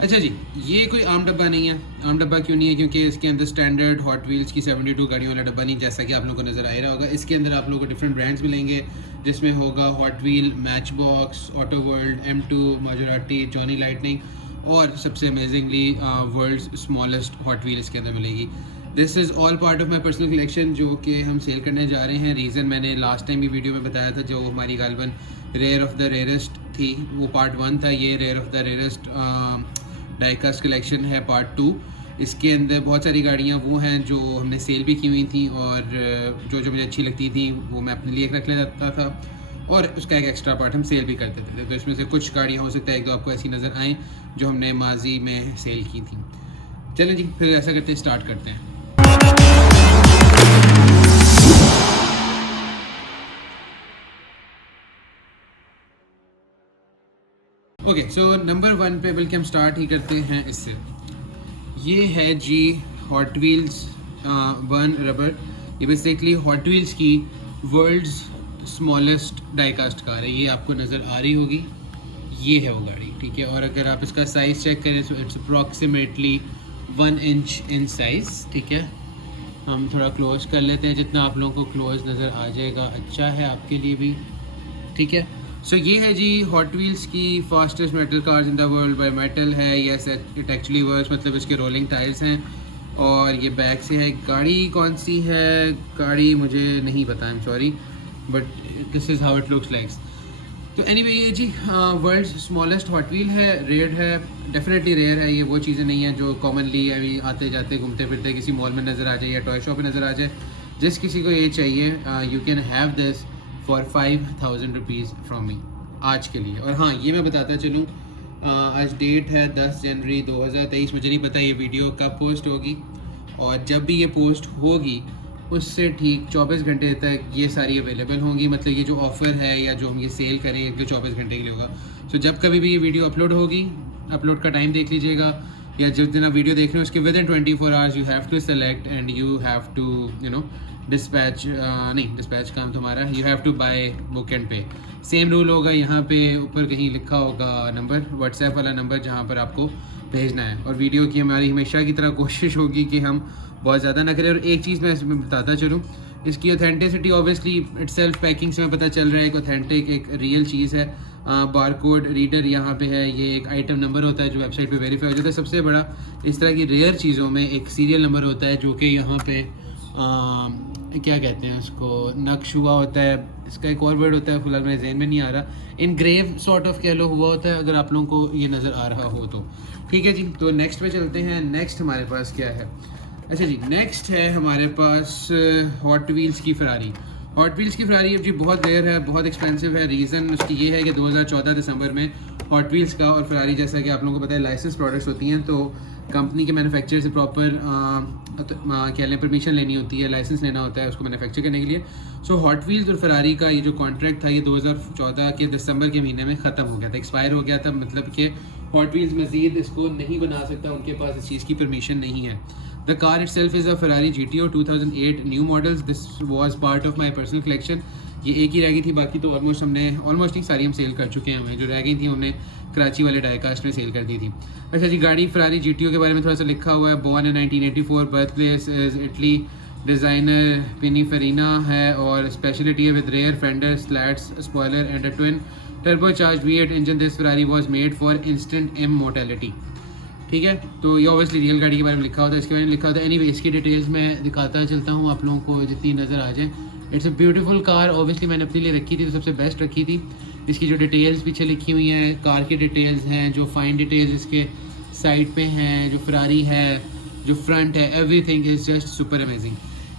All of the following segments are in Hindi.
अच्छा जी, ये कोई आम डब्बा नहीं है। आम डब्बा क्यों नहीं है? क्योंकि इसके अंदर स्टैंडर्ड हॉट व्हील्स की 72 गाड़ियों वाला डब्बा नहीं, जैसा कि आप लोगों को नज़र आ रहा होगा। इसके अंदर आप लोगों को डिफरेंट ब्रांड्स मिलेंगे, जिसमें होगा Hot Wheel, Match Box, Auto World, M2, Maserati, Johnny Lightning और सबसे amazingly world's smallest Hot Wheel इसके अंदर मिलेगी। This is all part of my personal collection जो कि हम सेल करने जा रहे हैं। रीज़न मैंने लास्ट टाइम भी वीडियो में बताया था, जो हमारी गालबन रेयर ऑफ द रेयरेस्ट थी, वो पार्ट 1 था। ये rare of the rarest diecast collection है पार्ट 2। इसके अंदर बहुत सारी गाड़ियाँ वो हैं जो हमने सेल भी की हुई थी, और जो जो मुझे अच्छी लगती थी वो मैं अपने लिए रख लेता था, और उसका एक एक्स्ट्रा पार्ट हम सेल भी कर देते थे। तो इसमें से कुछ गाड़ियाँ हो सकता है एक दो आपको ऐसी नज़र आएँ जो हमने माजी में सेल की थी। चलें जी, फिर ऐसा करते स्टार्ट करते हैं। ओके, सो नंबर 1 पे बल्कि हम स्टार्ट ही करते हैं इससे। ये है जी हॉट व्हील्स बर्न रबर। ये बेसिकली हॉट व्हील्स की वर्ल्ड्स स्मॉलेस्ट डाइकास्ट कार है। ये आपको नज़र आ रही होगी, ये है वो गाड़ी, ठीक है। और अगर आप इसका साइज़ चेक करें तो it's approximately 1 inch in size, ठीक है। हम थोड़ा क्लोज कर लेते हैं, जितना आप लोगों को क्लोज नज़र आ जाएगा अच्छा है आपके लिए भी, ठीक है। सो ये है जी हॉट व्हील्स की fastest metal cars in the world by metal है। यस, इट एक्चुअली वर्क्स, मतलब इसके रोलिंग टायर्स हैं। और ये बैक से है। गाड़ी कौन सी है? गाड़ी मुझे नहीं पता, I am sorry, but this is how it looks like. तो एनीवे ये जी वर्ल्ड स्मॉलेस्ट हॉट व्हील है, रेयर है, डेफिनेटली रेयर है। ये वो चीज़ें नहीं हैं जो कॉमनली अभी आते जाते घूमते फिरते किसी मॉल में नज़र आ जाए या टॉय शॉप में नज़र आ जाए। जिस किसी को ये चाहिए, you can have this for 5000 rupees from me आज के लिए। और हाँ, ये मैं बताता चलूँ, आज डेट है 10 जनवरी 2023। मुझे नहीं पता ये वीडियो कब पोस्ट होगी, और जब भी ये पोस्ट होगी उससे ठीक 24 घंटे तक ये सारी अवेलेबल होंगी। मतलब ये जो ऑफ़र है या जो हम ये सेल करें ये 24 घंटे के लिए होगा। सो जब कभी भी ये वीडियो अपलोड होगी, अपलोड का टाइम देख लीजिएगा, या जिस दिन आप वीडियो देख रहे हो उसके within 24 hours you have to select and you have to dispatch, नहीं डिस्पैच काम तुम्हारा, you have to buy book and pay. Same rule होगा, यहाँ पे ऊपर कहीं लिखा होगा नंबर, व्हाट्सएप वाला नंबर, जहाँ पर आपको भेजना है। और वीडियो की हमारी हमेशा की तरह कोशिश होगी कि हम बहुत ज़्यादा ना करें। और एक चीज़ मैं इसमें बताता चलूँ, इसकी ऑथेंटिसिटी ऑब्वियसली इटसेल्फ पैकिंग से हमें पता चल रहा है, एक ऑथेंटिक एक रियल चीज़ है। बारकोड रीडर यहाँ पे है, ये एक आइटम नंबर होता है जो वेबसाइट पे वेरीफाई हो जाता है। सबसे बड़ा इस तरह की रेयर चीज़ों में एक सीरियल नंबर होता है जो कि यहाँ पे क्या कहते हैं उसको, नक्श हुआ होता है। इसका एक और वर्ड होता है, फिलहाल मेरे जहन में नहीं आ रहा, इनग्रेव सॉर्ट ऑफ कह लो हुआ होता है, अगर आप लोगों को ये नज़र आ रहा हो तो। ठीक है जी, तो नेक्स्ट पे चलते हैं। नेक्स्ट हमारे पास क्या है? अच्छा जी, नेक्स्ट है हमारे पास हॉट व्हील्स की फरारी। हॉट व्हील्स की फरारी अब जी बहुत रेयर है, बहुत एक्सपेंसिव है। रीज़न उसकी ये है कि 2014 दिसंबर में हॉट व्हील्स का और फरारी, जैसा कि आप लोगों को पता है, लाइसेंस प्रोडक्ट्स होती हैं, तो कंपनी के मैन्युफैक्चरर से प्रॉपर क्या लें परमिशन लेनी होती है, लाइसेंस लेना होता है उसको मैन्युफैक्चर करने के लिए। सो हॉट व्हील्स और फरारी का ये जो कॉन्ट्रैक्ट था ये 2014 के दिसंबर के महीने में ख़त्म हो गया था, एक्सपायर हो गया था। मतलब कि हॉट व्हील्स मज़ीद इसको नहीं बना सकता, उनके पास इस चीज़ की परमिशन नहीं है। The car itself is a Ferrari GTO 2008 new models. This was part of my personal collection. ये एक ही रह गई थी, बाकी तो ऑलमोस्ट नहीं सारी हम सेल कर चुके हैं। हमें जो रह गई थी हमने कराची वाले डाइकास्ट में सेल कर दी थी। अच्छा जी, गाड़ी फरारी GTO के बारे में थोड़ा सा लिखा हुआ है। Born in 1984, birth place is Italy, designer Pininfarina है, और स्पेशलिटी है with rare fender slats spoiler and a twin turbocharged V8 engine. This Ferrari was made for instant immortality. ठीक है, तो ये ऑब्वियसली रियल गाड़ी के बारे में लिखा होता है, इसके बारे में लिखा होता है। एनीवे, इसकी डिटेल्स मैं दिखाता चलता हूँ आप लोगों को जितनी नज़र आ जाए। It's a beautiful car. Obviously मैंने अपने लिए रखी थी तो सबसे बेस्ट रखी थी। इसकी जो डिटेल्स पीछे लिखी हुई हैं, कार की डिटेल्स हैं, जो फाइन डिटेल्स इसके साइड पे हैं, जो फरारी है, जो फ्रंट है, everything is just super amazing.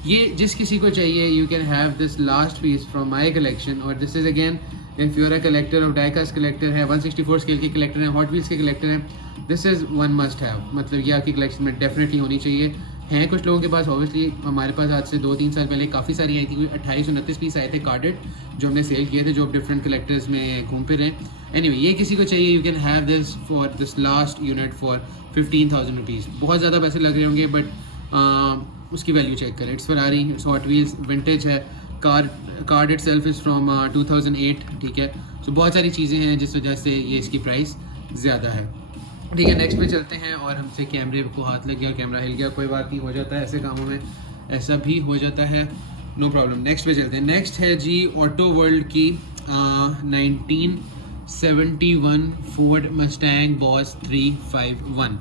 ये जिस किसी को चाहिए, you can have this last piece from my collection. और this is again, if you are a collector of diecast collector है, 164 स्केल के कलेक्टर हैं, हॉट व्हील्स के कलेक्टर हैं, this is one must have. मतलब ये आपकी कलेक्शन में डेफिनेटली होनी चाहिए। हैं कुछ लोगों के पास, ऑब्वियसली हमारे पास आज से 2-3 साल पहले काफ़ी सारी आई थी, कोई 28-29 पीस आए थे कार्डेड, जो हमने सेल किए थे, जो अब डिफरेंट कलेक्टर्स में घूम फिर रहे हैं। एनीवे, ये किसी को चाहिए, you can have this for this last unit for 15,000 rupees. बहुत ज़्यादा पैसे लग रहे होंगे, बट उसकी वैल्यू चेक करें। It's Ferrari, it's hot wheels, vintage है, कार्ड इटसेल्फ इज़ फ्रॉम 2008, ठीक है। सो बहुत सारी चीज़ें हैं जिस वजह से ये इसकी प्राइस ज़्यादा है। ठीक है, नेक्स्ट पे चलते हैं। और हमसे कैमरे को हाथ लग गया, कैमरा हिल गया, कोई बात नहीं, हो जाता है ऐसे कामों में, ऐसा भी हो जाता है, नो प्रॉब्लम। नेक्स्ट पे चलते हैं। नेक्स्ट है जी ऑटो वर्ल्ड की 1971 फोर्ड मस्टैंग बॉस 351।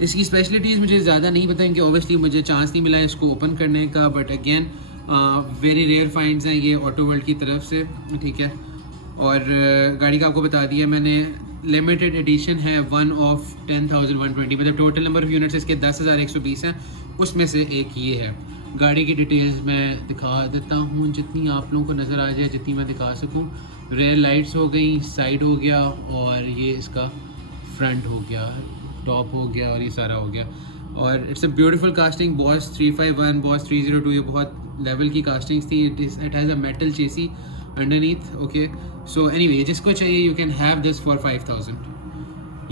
इसकी स्पेशलिटीज़ मुझे ज़्यादा नहीं पता, क्योंकि ऑब्वियसली मुझे चांस नहीं मिला है इसको ओपन करने का, but again very rare finds हैं ये ऑटो वर्ल्ड की तरफ से, ठीक है। और गाड़ी का आपको बता दिया मैंने, लिमिटेड एडिशन है, 1 ऑफ 10,120, मतलब टोटल नंबर ऑफ यूनिट्स इसके 10,120 हैं, उसमें से एक ये है। गाड़ी की डिटेल्स मैं दिखा देता हूँ जितनी आप लोगों को नज़र आ जाए, जितनी मैं दिखा सकूँ। रेयर लाइट्स हो गई, साइड हो गया, और ये इसका फ्रंट हो गया, टॉप हो गया, और ये सारा हो गया। और it's a beautiful casting, Boss 351, Boss 302, ये बहुत लेवल की कास्टिंग्स थी। It has a metal chassis underneath, okay. So anyway, जिसको चाहिए you can have this for 5,000।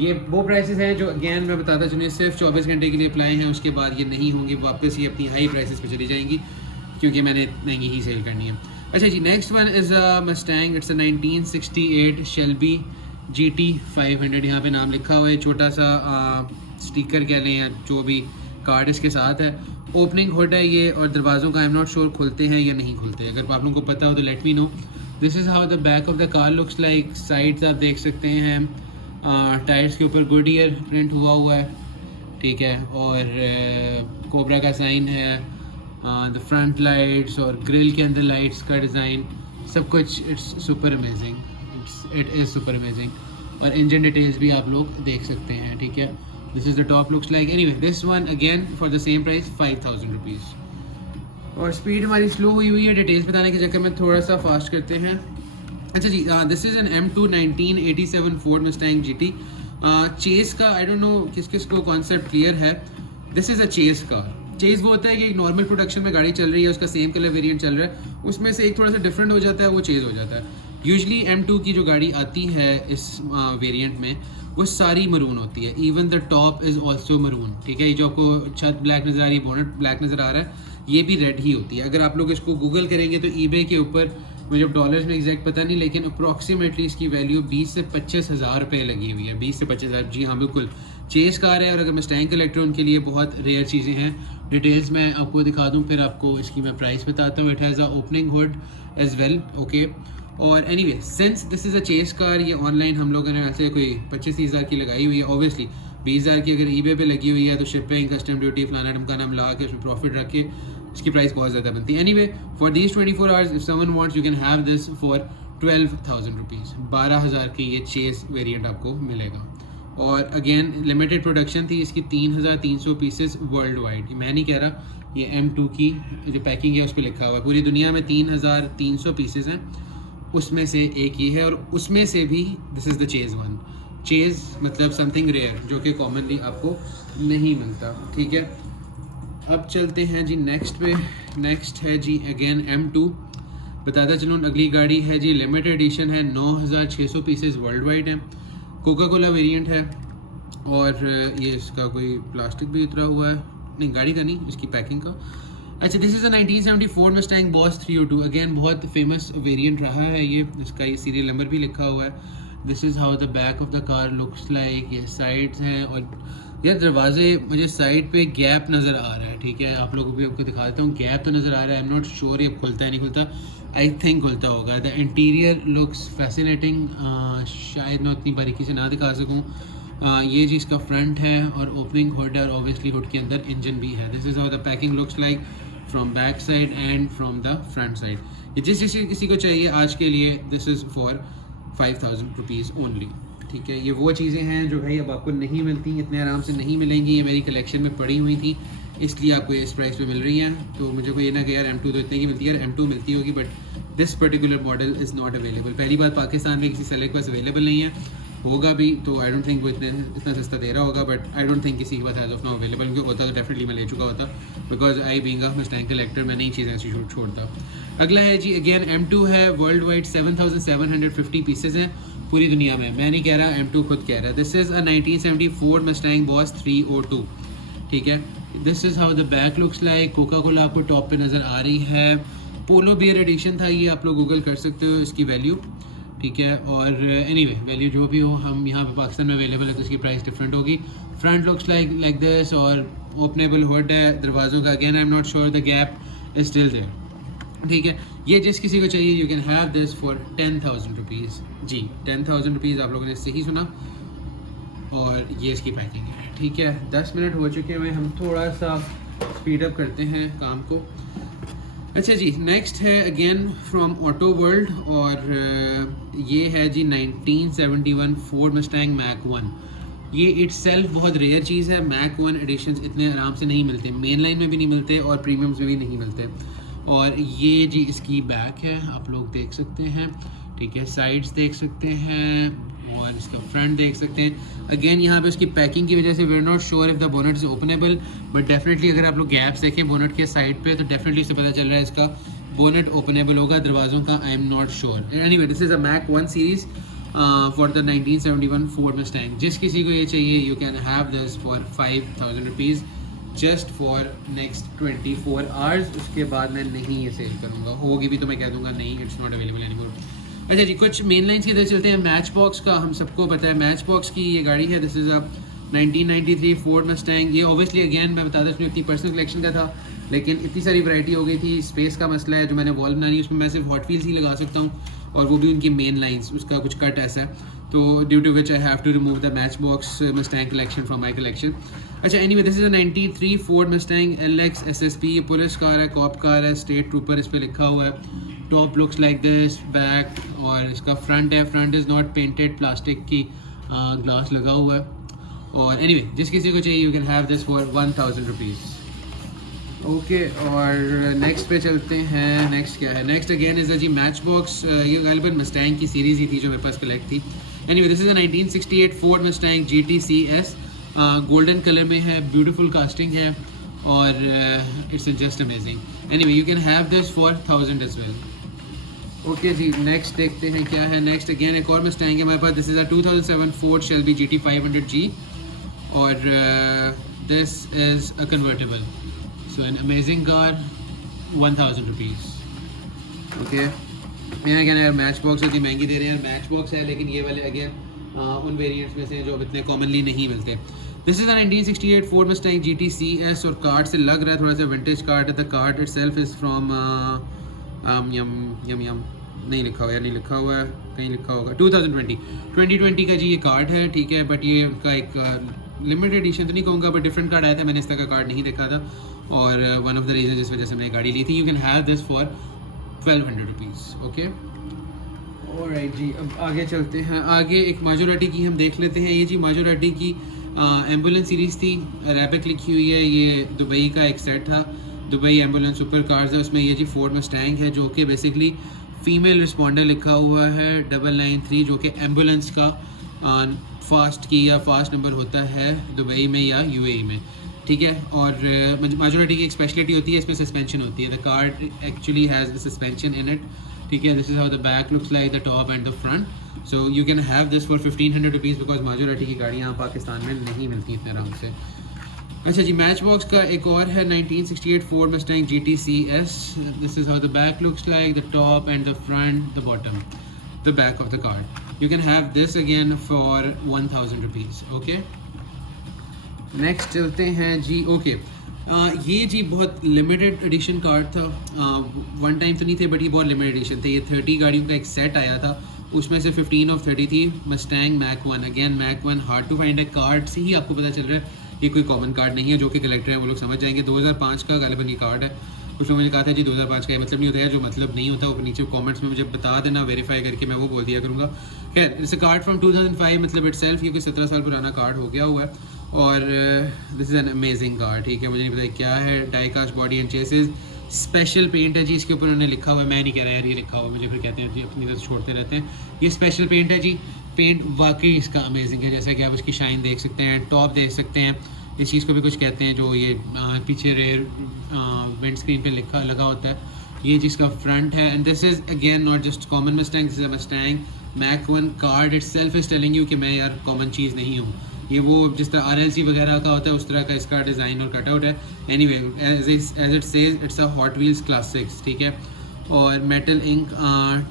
ये वो प्राइसेस हैं जो अगेन मैं बताता चलूँ सिर्फ 24 घंटे के लिए अप्लाई हैं, उसके बाद ये नहीं होंगे, वापस ये अपनी हाई प्राइसेस पे चली जाएंगी, क्योंकि मैंने महंगी ही सेल करनी है। अच्छा जी, next one is a Mustang, it's a 1968 Shelby GT 500, यहाँ पे नाम लिखा हुआ है, छोटा सा स्टिकर कह लें या जो भी कार्ड इसके साथ है। ओपनिंग हुड है ये, और दरवाज़ों का आई एम नॉट श्योर खुलते हैं या नहीं खुलते, अगर आप लोगों को पता हो तो let me know. This is how the back of the car looks like. Sides आप देख सकते हैं, टायर्स के ऊपर गुडियर प्रिंट हुआ है, ठीक है, और कोबरा का साइन है, द फ्रंट लाइट्स और ग्रिल के अंदर लाइट्स का डिज़ाइन, सब कुछ it's super amazing, it is super amazing. और इंजन डिटेल्स भी आप लोग देख सकते हैं, ठीक है। This is the top looks like. Anyway, this one again for the same price 5,000 rupees. और स्पीड हमारी स्लो हुई है, डिटेल्स बताने के चक्कर में थोड़ा सा फास्ट करते हैं। अच्छा जी, this is an M2 1987 Ford Mustang GT। Chase का आई डोंट नो किस किस को कॉन्सेप्ट क्लियर है। This is a chase car. Chase वो होता है कि एक नॉर्मल प्रोडक्शन में गाड़ी चल रही है, उसका सेम कलर वेरिएंट चल रहा है, उसमें से एक थोड़ा सा डिफरेंट हो जाता है, वो चेस हो जाता है। यूजली M2 की जो गाड़ी आती है इस वेरिएंट में, वो सारी मरून होती है, even the top is also maroon, ठीक है। ये जो आपको छत ब्लैक नज़र आ रही है, बोनट ब्लैक नज़र आ रहा है, ये भी रेड ही होती है। अगर आप लोग इसको गूगल करेंगे तो eBay के ऊपर, मुझे डॉलर्स में एग्जैक्ट पता नहीं, लेकिन अप्रॉक्सीमेटली इसकी वैल्यू 20 से 25 हज़ार रुपये लगी हुई है। 20 से 25 हज़ार, जी हाँ बिल्कुल। चेस कार है, और अगर मस्टैंग कलेक्टर उनके लिए बहुत रेयर चीज़ें हैं। डिटेल्स मैं आपको दिखा दूँ, फिर आपको इसकी मैं प्राइस बताता हूँ। It has a opening hood as well, okay. और anyway, since this is a chase car, ये ऑनलाइन हम लोगों ने ऐसे कोई 25-30 हज़ार की लगाई हुई है। ऑब्वियसली 20 हज़ार की अगर eBay पे लगी हुई है तो शिपिंग, कस्टम ड्यूटी, फलाना ढमकाना हम ला के उसमें प्रॉफिट रख के इसकी प्राइस बहुत ज़्यादा बनती है। Anyway, for these 24 hours if someone wants you can have this for 12,000 rupees. 12,000 की ये चेस वेरिएंट आपको मिलेगा। और अगेन लिमिटेड प्रोडक्शन थी इसकी, 3,300 पीसेस वर्ल्ड वाइड। मैं नहीं कह रहा, ये M2 की जो पैकिंग है उस पर लिखा हुआ है, पूरी दुनिया में 3,300 पीसेस हैं, उसमें से एक ही है, और उसमें से भी this is the Chase one. Chase मतलब समथिंग रेयर, जो कि कॉमनली आपको नहीं मिलता, ठीक है। अब चलते हैं जी नेक्स्ट पे। नेक्स्ट है जी अगेन M2। बताता चलूँ, अगली गाड़ी है जी लिमिटेड एडिशन है, 9,600 पीसेस वर्ल्ड वाइड है, कोका कोला वेरिएंट है। और ये इसका कोई प्लास्टिक भी उतरा हुआ है, नहीं गाड़ी का नहीं, इसकी पैकिंग का। अच्छा, this is a 1974 Mustang boss 302। Again बहुत फेमस वेरिएंट रहा है ये, इसका ये सीरियल नंबर भी लिखा हुआ है। This is how the back of the car looks like. ये साइड्स हैं, और यार दरवाजे, मुझे साइड पे गैप नज़र आ रहा है, ठीक है। आप लोगों को भी आपको दिखा देता हूँ, गैप तो नज़र आ रहा है। आई एम नॉट श्योर ये खुलता है नहीं खुलता, आई थिंक खुलता होगा। द इंटीरियर लुक्स फैसिनेटिंग, शायद मैं उतनी बारीकी से ना दिखा सकूँ। ये जी इसका फ्रंट है, और ओपनिंग हुड है, और ऑब्वियसली हुड के अंदर इंजन भी है। This is how the packing looks like from back side and from the front side. ये जिस किसी को चाहिए आज के लिए, this is for 5,000 rupees only, ठीक है। ये वो चीज़ें हैं जो भाई अब आपको नहीं मिलती, इतने आराम से नहीं मिलेंगी। ये मेरी कलेक्शन में पड़ी हुई थी, इसलिए आपको इस प्राइस पे मिल रही हैं। तो मुझे कोई ये ना कि यार M2 तो इतने की मिलती है, यार M2 मिलती होगी, but this particular model is not available. पहली बात, पाकिस्तान में किसी सेलर के पास अवेलेबल नहीं है, होगा भी तो आई डोंट थिंक वो इतना सस्ता दे रहा होगा, बट आई डोंट थिंक किसी के पास एज ऑफ नाउ अवेलेबल, क्योंकि होता तो डेफिनेटली मैं ले चुका होता, because I being a Mustang collector मैं नई चीज़ें ऐसी छोड़ता। अगला है जी अगेन M2 है, वर्ल्ड वाइड 7,750 पीसेज हैं पूरी दुनिया में। मैं नहीं कह रहा, M2 खुद कह रहा है। This is a 1974 Mustang boss 302, ठीक है। This is how the back looks like. Coca Cola आपको टॉप पे नज़र आ रही है। पोलो बियर एडिशन था ये, आप लोग गूगल कर सकते हो इसकी वैल्यू। ठीक है। और एनीवे वैल्यू जो भी हो, हम यहाँ पे पाकिस्तान में अवेलेबल है तो इसकी प्राइस डिफरेंट होगी। फ्रंट लुक्स लाइक दिस और ओपनेबल हुड है दरवाज़ों का। Again I am not sure the gap is still there, ठीक है। ये जिस किसी को चाहिए you can have this for 10,000 rupees. जी 10,000 रुपीज़, आप लोगों ने सही सुना। और ये इसकी पैकिंग है, ठीक है। 10 मिनट हो चुके हैं, हम थोड़ा सा स्पीड अप करते हैं काम को। अच्छा जी, नेक्स्ट है अगेन फ्रॉम ऑटो वर्ल्ड और ये है जी 1971 फोर्ड मस्टैंग मैक 1। ये इट्सेल्फ बहुत रेयर चीज़ है। मैक 1 एडिशंस इतने आराम से नहीं मिलते, मेन लाइन में भी नहीं मिलते और प्रीमियम्स में भी नहीं मिलते। और ये जी इसकी बैक है, आप लोग देख सकते हैं, ठीक है। साइड्स देख सकते हैं और इसका फ्रंट देख सकते हैं। अगेन यहाँ पे उसकी पैकिंग की वजह से we are not sure if the bonnet is openable, but definitely अगर आप लोग गैप्स देखें बोनट के साइड पे तो डेफिनेटली इससे पता चल रहा है इसका बोनट ओपनेबल होगा। दरवाज़ों का I am not sure. Anyway this is a Mach 1 series for the 1971 Ford Mustang. जिस किसी को ये चाहिए you can have this for 5,000 rupees just for next 24 hours. उसके बाद मैं नहीं ये सेल करूँगा, होगी भी तो मैं कह दूँगा नहीं, इट्स नॉट अवेलेबल एनीमोर। अच्छा जी, कुछ मेन लाइन्स की तरह चलते हैं। मैच बॉक्स का हम सबको पता है, मैच बॉक्स की ये गाड़ी है। This is a 1993 Ford Mustang. ये ऑब्वियसली अगेन मैं बताता हूँ अपनी पर्सनल कलेक्शन का था, लेकिन इतनी सारी वैरायटी हो गई थी, स्पेस का मसला है। जो मैंने वॉल बनानी है उसमें मैं सिर्फ हॉट व्हील्स ही लगा सकता हूँ और वो भी उनकी मेन लाइन्स, उसका कुछ कट ऐसा है, तो due to which I have to remove the Matchbox Mustang collection from my collection. अच्छा anyway this is a 93 Ford Mustang LX SSP। ये पुलिस कार है, कॉप कार है, स्टेट ट्रूपर इस पर लिखा हुआ है। Top looks like this, back और इसका फ्रंट है, front is not painted, plastic की ग्लास लगा हुआ है। और एनीवे जिस किसी को चाहिए you can have this for 1,000 rupees. Okay और नेक्स्ट पे चलते हैं। नेक्स्ट क्या है? नेक्स्ट अगेन इज़ जी मैच बॉक्स। ये गालिबन मस्टैंग की सीरीज़ ही थी जो मेरे पास कलेक्ट थी। Anyway this is a 1968 Ford Mustang GT CS। Golden colour में है, ब्यूटीफुल कास्टिंग है और it's just amazing. Anyway you can have this for 1,000 as well. Okay जी, नेक्स्ट देखते हैं क्या है। नेक्स्ट अगेन एक और मस्टैंग है हमारे पास। This is a 2007 Ford Shelby GT 500G और this is a convertible. So an amazing car, 1,000 rupees. Okay again यार मैच बॉक्स इतनी महंगी दे रहे हैं यार। मैच बॉक्स है लेकिन ये वाले अगेन उन वेरिएंट्स में से जो अब इतने कॉमनली नहीं मिलते। This is a 1968 Ford Mustang GT CS और कार्ड से लग रहा है थोड़ा सा विंटेज कार्ड है। The card itself is from यम नहीं लिखा हुआ है, नहीं लिखा हुआ है, कहीं लिखा होगा 2020 का जी ये कार्ड है, ठीक है। बट ये उनका एक लिमिटेड एडिशन तो नहीं कहूँगा, बट डिफरेंट कार्ड आया था, मैंने इस तरह का कार्ड नहीं देखा था और वन ऑफ द रीजन जिस वजह से मैंने गाड़ी ली थी। You can have this for 1,200 rupees. Okay alright जी, अब आगे चलते हैं। आगे एक माजोराटी की हम देख लेते हैं। ये जी माजोराटी की एम्बुलेंस सीरीज़ थी, अरेबिक लिखी हुई है। ये दुबई का एक सेट था, दुबई एम्बुलेंस सुपर कार्स है। उसमें ये जी फोर्ड मस्टैंग है जो कि बेसिकली फीमेल रिस्पॉन्डर लिखा हुआ है 993, जो कि एम्बुलेंस का फास्ट की या फास्ट नंबर होता है दुबई में या UAE में, ठीक है। और माजोरिटी की एक स्पेशलिटी होती है, इसमें सस्पेंशन होती है। The card actually has the suspension in it, ठीक है। This is how the back looks like, the top and the front. So you can have this for 1,500 rupees because majority की गाड़ियाँ पाकिस्तान में नहीं मिलती इतने आराम से। अच्छा जी, मैच बॉक्स का एक और है 1968 Ford Mustang GT CS। This is how the back looks like, the top and the front, the bottom, the back of the card. You can have this again for 1,000 rupees. Okay next चलते हैं जी। ओके ये जी बहुत लिमिटेड एडिशन कार्ड था, वन टाइम तो नहीं थे बट ये बहुत लिमिटेड एडिशन थे। ये 30 गाड़ियों का एक सेट आया था, उसमें से 15 ऑफ 30 थी Mustang Mach 1। Again Mach 1 hard to find है, कार्ड से ही आपको पता चल रहा है ये कोई कॉमन कार्ड नहीं है। जो कि कलेक्टर है वो लोग समझ जाएंगे। 2005 का गालिबन ये कार्ड है। कुछ लोगों ने कहा था जी 2005 का ये मतलब नहीं होता है, जो मतलब नहीं होता वो नीचे कमेंट्स में मुझे बता देना, वेरीफाई करके मैं वो बोल दिया करूँगा। खैर इट्स अ कार्ड फ्रॉम 2005, मतलब इटसेल्फ ये कोई 17 साल पुराना कार्ड हो गया हुआ है और this is an amazing card, ठीक है। मुझे नहीं पता क्या है, diecast body and chassis, special paint है जी इसके ऊपर उन्होंने लिखा हुआ है। मैं नहीं कह रहा यार ये लिखा हुआ, मुझे फिर कहते हैं जी अपनी तरफ छोड़ते रहते हैं। ये स्पेशल पेंट है जी, पेंट वाकई इसका अमेजिंग है। जैसा कि आप इसकी शाइन देख सकते हैं, टॉप देख सकते हैं, इस चीज़ को भी कुछ कहते हैं जो ये पीछे रेयर विंड स्क्रीन पे लिखा लगा होता है। ये जिसका फ्रंट है and this is again not just common Mustang, this is a Mustang Mach 1 card itself is telling you कि मैं यार कॉमन चीज़ नहीं हूँ। ये वो जिस तरह RLC वगैरह का होता है उस तरह का इसका डिज़ाइन और कटआउट है। Anyway as it says it's a Hot Wheels classics, ठीक है। और मेटल इंक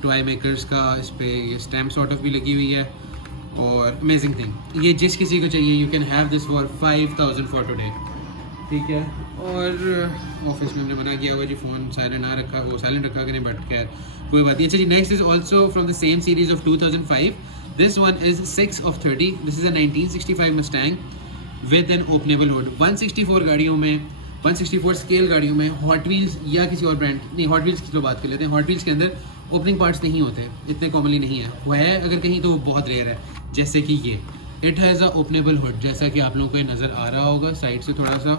टॉय मेकर्स का इस पर ये स्टैम्प सॉर्ट ऑफ भी लगी हुई है। और अमेजिंग थिंग, ये जिस किसी को चाहिए you can have this for 5000 for today, ठीक है। और ऑफिस में हमने मना किया हुआ जी फ़ोन साइलेंट ना रखा, वो साइलेंट रखा करें, बट खैर कोई बात नहीं। अच्छा जी, next is also from the same series of 2005। This one is 6 of 30। This is a 1965 Mustang with an openable hood. 164 गाड़ियों में, 164 स्केल गाड़ियों में हॉट व्हील्स या किसी और ब्रांड, नहीं हॉट व्हील्स की तो बात कर लेते हैं, हॉट व्हील्स के अंदर ओपनिंग पार्ट्स नहीं होते, इतने कॉमनली नहीं है, वो है अगर कहीं तो वो बहुत रेयर है। जैसे कि ये it has a openable hood, जैसा कि आप लोगों को ये नज़र आ रहा होगा साइड से थोड़ा सा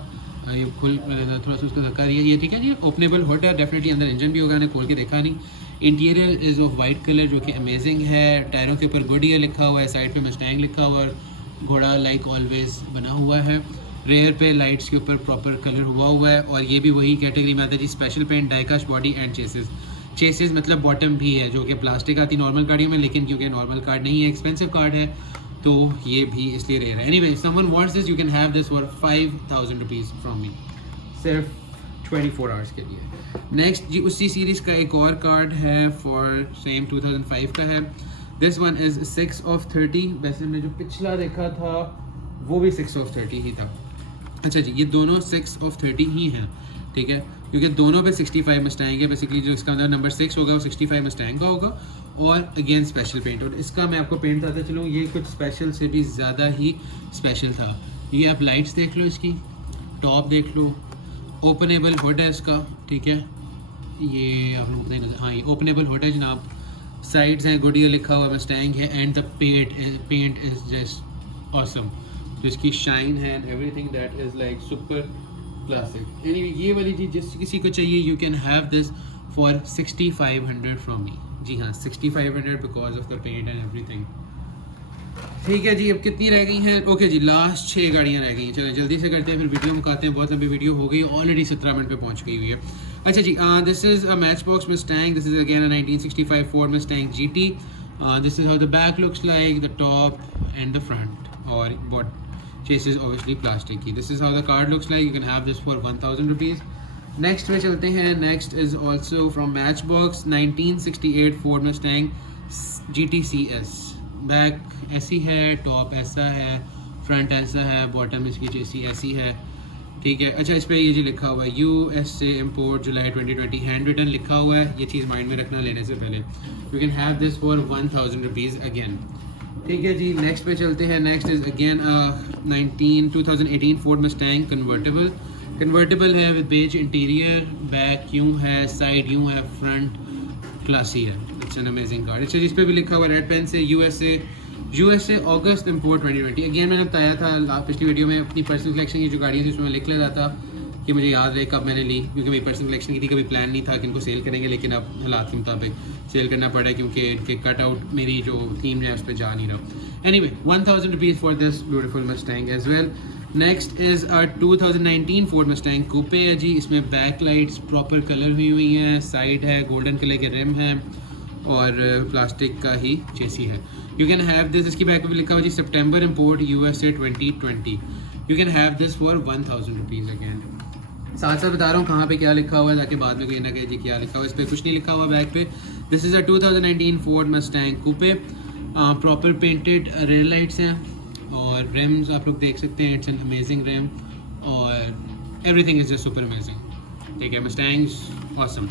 ये खुल, थोड़ा सा उसका धक्का दिया, ये ठीक है जी, ओपनेबल हुड है। डेफिनेटली अंदर इंजन भी होगा, मैंने खोल के देखा नहीं। Interior is of white colour जो कि अमेजिंग है। टायरों के ऊपर गुडियर लिखा हुआ है, साइड पे मस्टैंग लिखा हुआ है और घोड़ा लाइक ऑलवेज बना हुआ है। रेयर पे लाइट्स के ऊपर प्रॉपर कलर हुआ है। और ये भी वही कैटेगरी में आता है जी, special paint, diecast body and chassis मतलब बॉटम भी है जो कि प्लास्टिक आती नॉर्मल गाड़ियों में, लेकिन क्योंकि नॉर्मल कार्ड नहीं है, एक्सपेंसिव कार्ड है, तो ये भी इसलिए रेयर है। Anyway, someone wants this, you can have this for 5000 rupees from me, सिर्फ 24 आवर्स के लिए। नेक्स्ट जी, उसी सीरीज़ का एक और कार्ड है फॉर सेम 2005 का है। This one is 6 of 30। वैसे हमने जो पिछला देखा था वो भी 6 of 30 ही था। अच्छा जी, ये दोनों 6 of 30 ही हैं, ठीक है, क्योंकि दोनों पे 65 मस्टैंग है। बेसिकली जो इसका अंदर नंबर 6 होगा वो 65 मस्टैंग का होगा। और अगेन स्पेशल पेंट, और इसका मैं आपको पेंट बताता चलूँ, ये कुछ स्पेशल से भी ज़्यादा ही स्पेशल था। ये आप लाइट्स देख लो, इसकी टॉप देख लो, ओपनेबल हुड है इसका, ठीक है, ये आप लोग बताइए, हाँ ये ओपनेबल हुड है जनाब। साइड्स हैं, गुडियर लिखा हुआ, मस्टैंग है, and the paint is just awesome. तो इसकी शाइन है and everything that is like super classic. Anyway, ये वाली चीज़ जिस किसी को चाहिए you can have this for 6500 from me. जी हाँ, 6500 because of the paint and everything. ठीक है जी, अब कितनी रह गई हैं? ओके जी, लास्ट 6 गाड़ियाँ रह गई हैं। चलो जल्दी से करते हैं, फिर वीडियो मुकाते हैं, बहुत लंबी वीडियो हो गई, ऑलरेडी 17 मिनट पे पहुँच गई हुई है। अच्छा जी, this is a Matchbox Mustang. This is again a 1965 Ford Mustang GT। This is how the back looks like, the top and the front, और बॉट चेसेस ऑब्वियसली प्लास्टिक की। This is how the card looks like, you can have this for 1000 rupees. Next पे चलते हैं। Next is also from Matchbox 1968 Ford Mustang GT CS। Back ऐसी है, टॉप ऐसा है, फ्रंट ऐसा है, बॉटम इसकी जैसी ऐसी है, ठीक है। अच्छा, इस पर ये जी लिखा हुआ है USA इम्पोर्ट जुलाई 2020, हैंड रिटन लिखा हुआ है, ये चीज़ माइंड में रखना लेने से पहले। You can have this for 1000 rupees again, ठीक है जी। नेक्स्ट पे चलते हैं। Next is again 2018 Ford Mustang convertible है विद बेज इंटीरियर, बैक यूँ है, साइड यूँ है, फ्रंट क्लासी है। It's an amazing car. अच्छा, जिस पे भी लिखा हुआ रेड पेन से USA अगस्त इम्पोर्ट 2020। अगेन मैंने बताया था पिछली वीडियो में अपनी पर्सनल कलेक्शन की जो गाड़ियाँ थी उसमें मैं लिख ले रहा था कि मुझे याद रहे कब मैंने ली, क्योंकि मेरी पर्सनल कलेक्शन की थी, कभी प्लान नहीं था कि इनको सेल करेंगे, लेकिन अब हालात के मुताबिक सेल करना पड़ा क्योंकि इनके कट आउट मेरी जो थीम है उस पर जा नहीं रहा। Anyway, 1000 rupees for this beautiful Mustang as well. Next is 2019 Ford Mustang coupe है जी। इसमें बैक लाइट्स प्रॉपर कलर हुई हैं, साइड है, गोल्डन कलर के रिम है और प्लास्टिक का ही चेसी है। यू कैन हैव दिस, इसकी बैक पे भी लिखा हुआ जी सितंबर import USA 2020। You can have this for 1000 rupees again. साथ साथ बता रहा हूँ कहाँ पे क्या लिखा हुआ है, ताकि बाद में कोई ना कहे जी क्या लिखा हुआ है। इस पर कुछ नहीं लिखा हुआ बैक पे। This is a 2019 Ford Mustang coupe. Proper painted rear lights हैं और रिम्स आप लोग देख सकते हैं, इट्स एन अमेजिंग रिम और everything is just super amazing, ठीक है। Mustangs awesome.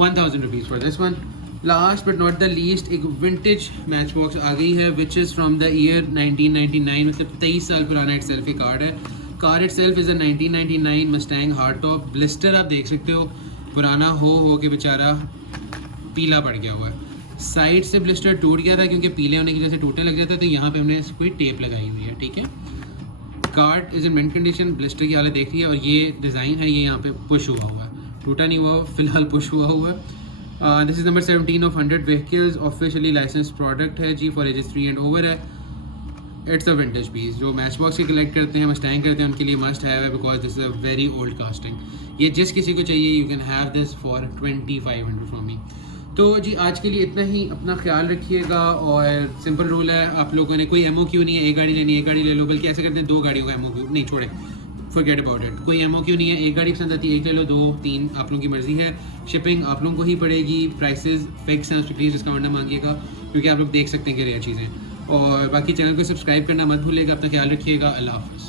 1000 rupees for this one. Last but not the least, एक विंटेज मैच बॉक्स आ गई है which is from the year 1999, मतलब 23 साल पुराना इट सेल्फ ही कार्ड है। Car it self is a 1999 Mustang hard top. Blister आप देख सकते हो, पुराना हो के बेचारा पीला पड़ गया हुआ है। साइड से ब्लिस्टर टूट गया था क्योंकि पीले होने की वजह से टूटने लग जाता है, तो यहाँ पे हमने कोई टेप लगाई हुई है, ठीक है। Card is in mint condition, blister की हालत देख रही है, और ये डिज़ाइन है, ये यहाँ पे पुश हुआ हुआ है, टूटा नहीं हुआ, फिलहाल पुश हुआ हुआ है। This is number 17 of 100 vehicles, officially license product है जी, फॉर एजेस 3 एंड ओवर है। It's a vintage piece. जो मैच बॉक्स की कलेक्ट करते हैं, मस्टैंग करते हैं, उनके लिए मस्ट हैव है, because this is a very old casting. ये जिस किसी को चाहिए you can have this for 2500 from me. तो जी आज के लिए इतना ही, अपना ख्याल रखिएगा। और सिंपल रूल है, आप लोगों ने कोई MOQ नहीं है, एक गाड़ी लेनी है एक गाड़ी ले लो, बल्कि ऐसे करते हैं 2 गाड़ियों का MOQ नहीं छोड़े, फॉरगेट अबाउट इट। कोई एमओ क्यों नहीं है, एक गाड़ी पसंद आती है एक ले लो, 2 3 आप लोगों की मर्ज़ी है। शिपिंग आप लोगों को ही पड़ेगी, प्राइसेस फिक्स हैं, उसकी प्लीज़ डिस्काउंट ना मांगिएगा क्योंकि आप लोग देख सकते हैं कि रेयर चीज़ें। और बाकी चैनल को सब्सक्राइब करना मत भूलिएगा। अपना ख्याल रखिएगा। अल्लाह हाफ़िज़।